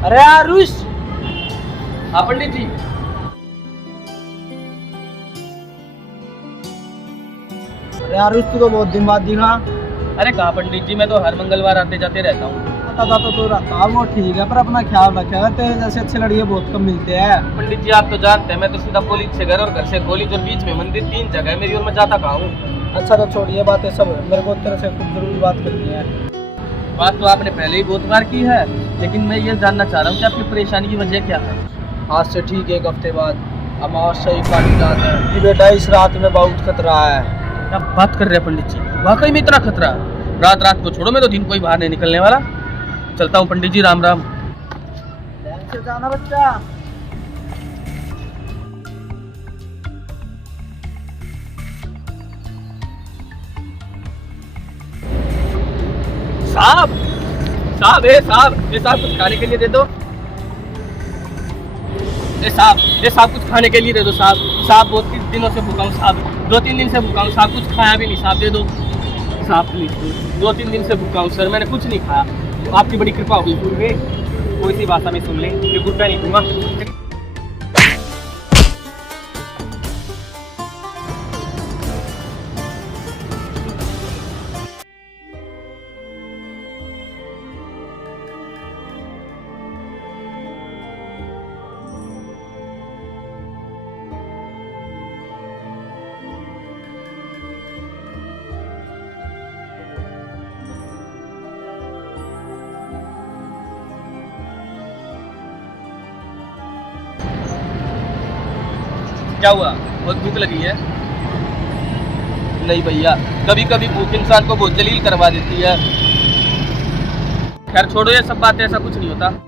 अरे आरुष। हाँ पंडित जी। अरे आरुष, तू तो बहुत दिन बाद दिखा। अरे कहाँ पंडित जी, मैं तो हर मंगलवार आते जाते रहता हूँ। पता था तो रहता, वो ठीक है, पर अपना ख्याल रखेगा। तेरे जैसे अच्छे लड़के बहुत कम मिलते हैं। पंडित जी आप तो जानते हैं, मैं तो सीधा कॉलेज से घर और घर से कॉलेज और बीच में मंदिर, 3 जगह है मेरी, और मैं जाता कहाँ हूँ। अच्छा तो छोड़िए बातें सब, मेरे को तेरे से कुछ जरूरी बात करनी है। बात तो आपने पहले ही बहुत बार की है, लेकिन मैं ये जानना चाह रहा हूँ कि आपकी परेशानी की वजह क्या है। आज से ठीक 1 हफ्ते बाद अमावस्या ही काटी रात है कि बेटा, इस रात में बहुत खतरा है। क्या बात कर रहे हैं पंडित जी, वाकई में इतना खतरा? रात रात को छोड़ो, मैं तो दिन कोई बाहर नहीं निकलने वाला। चलता हूँ पंडित जी, राम राम। ध्यान से जाना बच्चा। साहब साहब, ए साहब, ए साहब कुछ खाने के लिए दे दो। ए साहब कुछ खाने के लिए दे दो साहब। साहब बहुत दिनों से भूखा हूँ साहब, 2-3 दिन से भूखा हूँ साहब, कुछ खाया भी नहीं साहब, दे दो साहब प्लीज। 2-3 दिन से भूखा हूँ सर, मैंने कुछ नहीं खाया। आपकी बड़ी कृपा होगी, कोई सी भाषा में सुन ले, ये रुपया नहीं दूंगा। क्या हुआ, बहुत भूख लगी है? नहीं भैया, कभी कभी भूख इंसान को बहुत जलील करवा देती है। खैर छोड़ो ये सब बातें, ऐसा कुछ नहीं होता।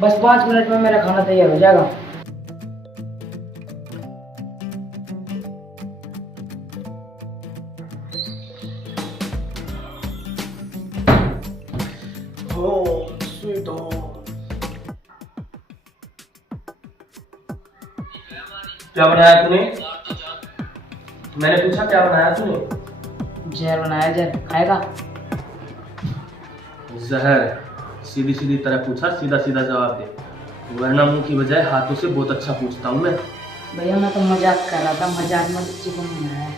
बस 5 मिनट में मेरा खाना तैयार हो जाएगा। क्या बनाया तूने? मैंने पूछा क्या बनाया तूने? जहर बनाया, जहर खाएगा? जहर? सीधी सीधी तरह पूछा, सीधा सीधा जवाब दे, वरना मुंह की बजाय हाथों से बहुत अच्छा पूछता हूँ मैं। भैया मैं तो मजाक कर रहा था, मजाक में चिकन बनाया है।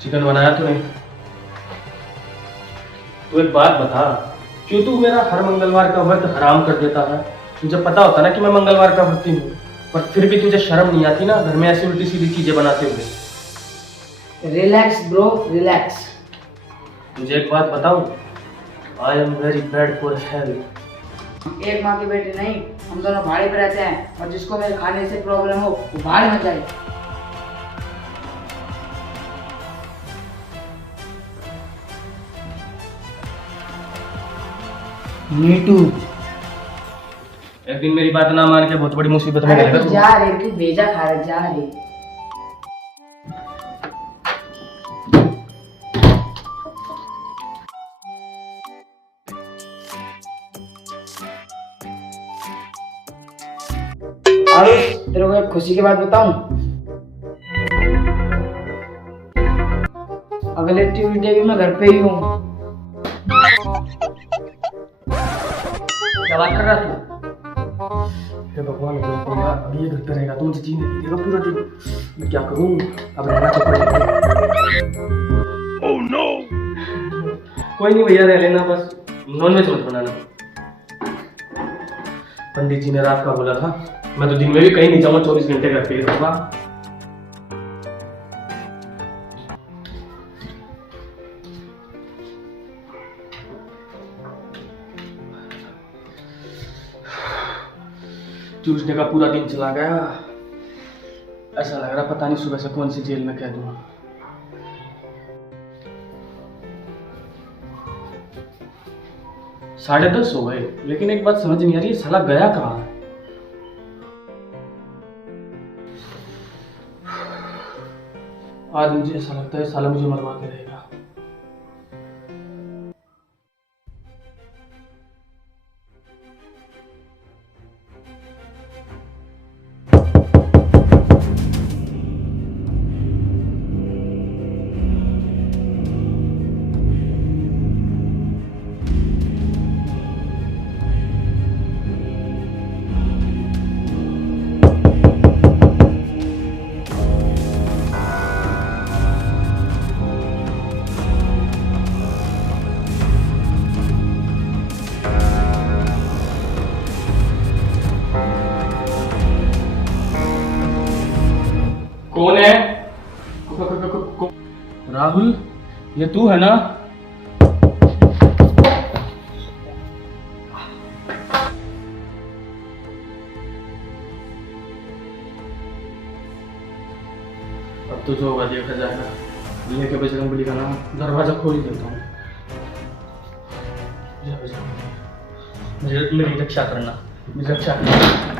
चिकन बनाया तूने? तू एक बात बता, क्यों तू मेरा हर मंगलवार का व्रत हराम कर देता है? तुझे पता होता ना कि मैं मंगलवार का व्रती हूँ, पर फिर भी तुझे शर्म नहीं आती ना घर में ऐसी उल्टी सीधी चीजें बनाते हुए? Relax bro, relax. तुझे एक बात बताऊं, I am very bad for health. एक माँ की बेटी नहीं, हम दोनों भाड़े पे रहते हैं, और जिसको मेरे खाने से प्रॉब्लम हो वो भाड़े में जाए। नीटू, एक दिन मेरी बात ना मान के बहुत बड़ी मुसीबत में अरे गिरेगा तू तू। जा रे, तू भेजा खा रहा, जा रे। आरुष, तेरे को एक खुशी की बात बताऊं? अगले ट्यूसडे भी मैं घर पे ही हूँ। क्या बात कर रहा तू? हे भगवान, अभी ये घर पे रहेगा तो मुझे जीने नहीं देगा पूरा दिन। मैं क्या करूं? अब रहना तो पड़ेगा। Oh no! कोई नहीं भैया, रह लेना, बस नॉनवेज मत बनाना। पंडित जी ने रात का बोला था, मैं तो दिन में भी कहीं नहीं जाऊंगा, 24 घंटे घर पे ही रहूंगा। ट्यूसडे का पूरा दिन चला गया, ऐसा लग रहा पता नहीं सुबह से कौन सी जेल में कैद हूं। साढ़े 10 हो गए, लेकिन एक बात समझ नहीं आ रही, साला गया कहाँ है? आज मुझे ऐसा लगता है साला मुझे मरवा के रहेगा। कौन है? राहुल, ये तू है ना? अब तो जो होगा देखा जाएगा। लेके बजरंगबली का नाम, दरवाजा खोल ही देता हूँ। मेरी रक्षा करना, मेरी रक्षा करना।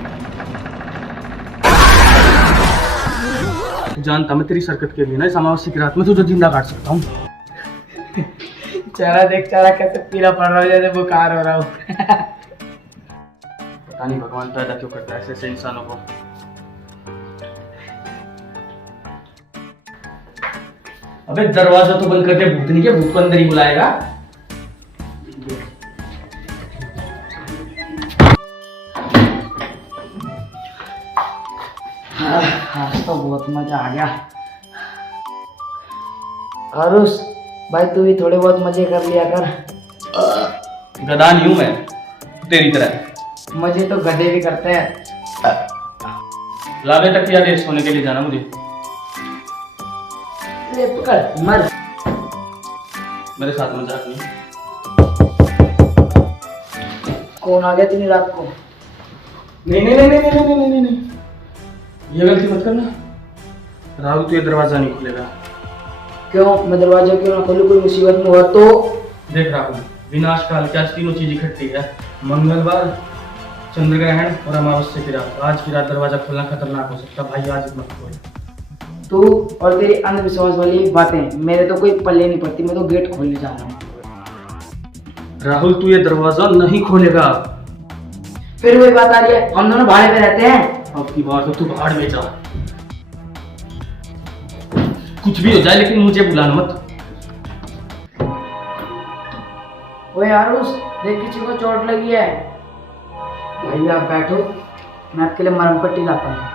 जानता मैं तेरी शरकत के लिए ना इस अमावस्या की रात में तुझे जिंदा काट सकता हूँ। चेहरा देख, चेहरा कैसे पीला पड़ रहा है, जैसे बुखार हो रहा हो। पता नहीं भगवान पैदा क्यों करता है ऐसे इंसानों को। अबे दरवाजा तो बंद करके भूत नहीं के भूत को अंदर ही बुलाएगा। आज तो बहुत मजा आ गया। आरुष भाई, तू भी थोड़े बहुत मजे कर लिया कर। गधा नहीं हूं मैं तेरी तरह। मजे तो गधे भी करते हैं। लावे तक या देश सोने के लिए जाना मुझे। ले पकड़, मर। मेरे साथ मजाक नहीं। कौन आ गया इतनी रात को? नहीं नहीं नहीं नहीं नहीं नहीं नहीं नहीं नहीं, ये गलती मत करना। राहुल तू ये दरवाजा नहीं खुलेगा। क्यों? मैं दरवाजा क्यों ना खोलूं? कोई मुसीबत में हुआ तो? देख राहुल, विनाश काल की आज तीनों चीज इकट्ठी है। मंगलवार, चंद्र ग्रहण और अमावस्या की रात। आज की रात दरवाजा खोलना खतरनाक हो सकता। भाई आज मत खोल। तू और तेरी अंधविश्वास वाली बातें मेरे तो कोई पल्ले नहीं पड़ती। मैं तो गेट खोलने जा रहा हूँ। राहुल तू ये दरवाजा नहीं खोलेगा। फिर वही बात आ रही है, हम दोनों भाड़े पे रहते हैं। अब की बार तो तू भाड़ में जा। कुछ भी हो जाए लेकिन मुझे बुलाना मत। ओए आरुष, देख किसी को चोट लगी है। भाई आप बैठो, मैं आपके लिए मरहम पट्टी लाता हूँ।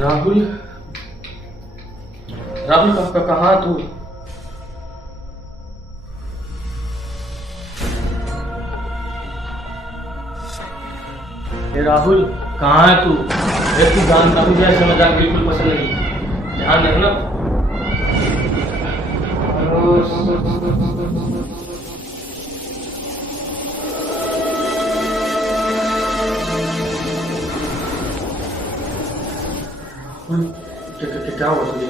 राहुल, राहुल कहाँ तू? राहुल कहाँ है तू? तू जानता मुझे ऐसा मजाक बिल्कुल पसंद नहीं। ध्यान रखना। क्या हुआ तुझे?